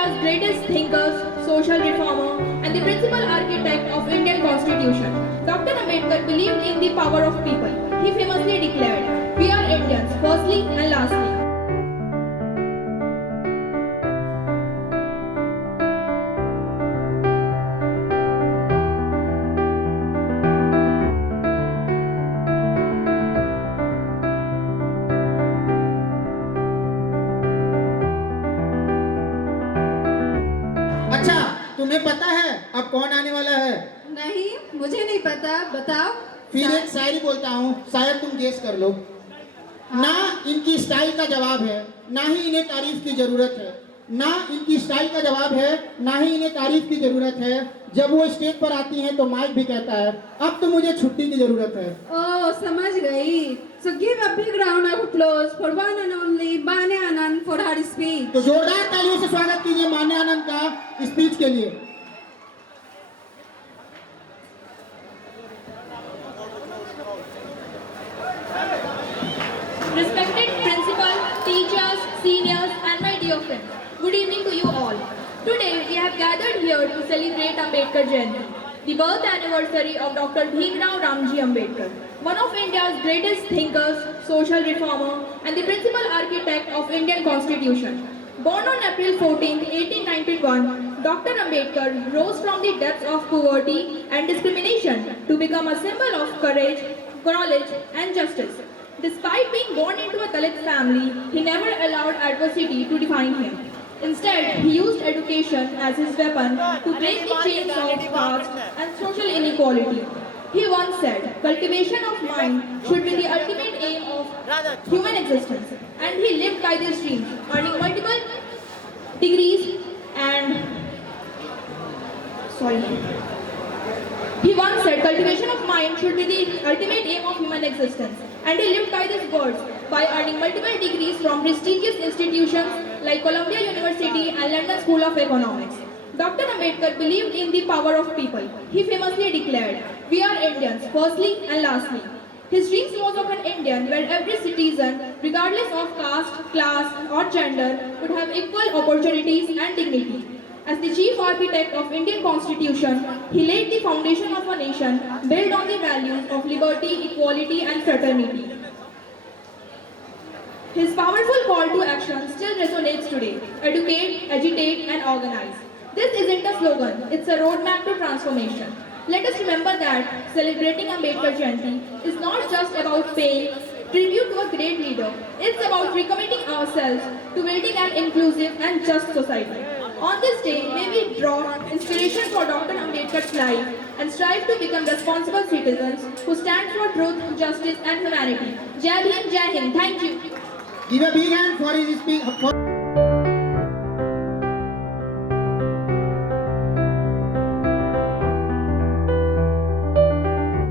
India's greatest thinkers, social reformer, and the principal architect of Indian Constitution, Dr. Ambedkar believed in the power of people. He famously declared, "We are Indians, firstly and lastly." अच्छा, तुम्हें पता है अब कौन आने वाला है? नहीं, मुझे नहीं पता, बताओ। फिर एक शायरी बोलता हूँ, शायद तुम गेस कर लो। ना इनकी स्टाइल का जवाब है, ना ही इन्हें तारीफ की जरूरत है। ना इनकी स्टाइल का जवाब है, ना ही इन्हें तारीफ की जरूरत है। जब वो स्टेज पर आती हैं तो माइक भी कहता है, अब तो मुझे छुट्टी की जरूरत है। ओह, समझ गई। So give a big round of applause for one and only Manya Anand for her speech. तो जोरदार तालियों से स्वागत कीजिए मान्य आनंद का स्पीच के लिए। Respected principal, teachers, seniors, and my dear friends, good evening to you all. Today we have gathered here to celebrate Ambedkar Jayanti, the birth anniversary of Dr. Bhimrao Ramji Ambedkar, one of India's greatest thinkers, social reformer, and the principal architect of Indian Constitution. Born on April 14, 1891, Dr. Ambedkar rose from the depths of poverty and discrimination to become a symbol of courage, knowledge, and justice. Despite being born into a Dalit family, he never allowed adversity to define him. Instead, he used education as his weapon to break the chains of caste and social inequality. He once said, "Cultivation of mind should be the ultimate aim of human existence," and he lived by these dreams, earning multiple degrees and He once said, "Cultivation of mind should be the ultimate aim of human existence," and he lived by these words by earning multiple degrees from prestigious institutions like Columbia University and London School of Economics. Dr. Ambedkar believed in the power of people. He famously declared, "We are Indians, firstly and lastly." His dreams was of an Indian where every citizen, regardless of caste, class, or gender, would have equal opportunities and dignity. As the chief architect of Indian Constitution, he laid the foundation of a nation built on the values of liberty, equality, and fraternity. His powerful call to action still resonates today: educate, agitate, and organize. This isn't a slogan, it's a roadmap to transformation. Let us remember that celebrating Ambedkar Jayanti is not just about paying tribute to a great leader, it's about recommitting ourselves to building an inclusive and just society. On this day, may we draw inspiration for Dr. Ambedkar's life and strive to become responsible citizens who stand for truth, justice, and humanity. Jai Bhim, Jai Hind. Thank you. Give a big hand for his speech.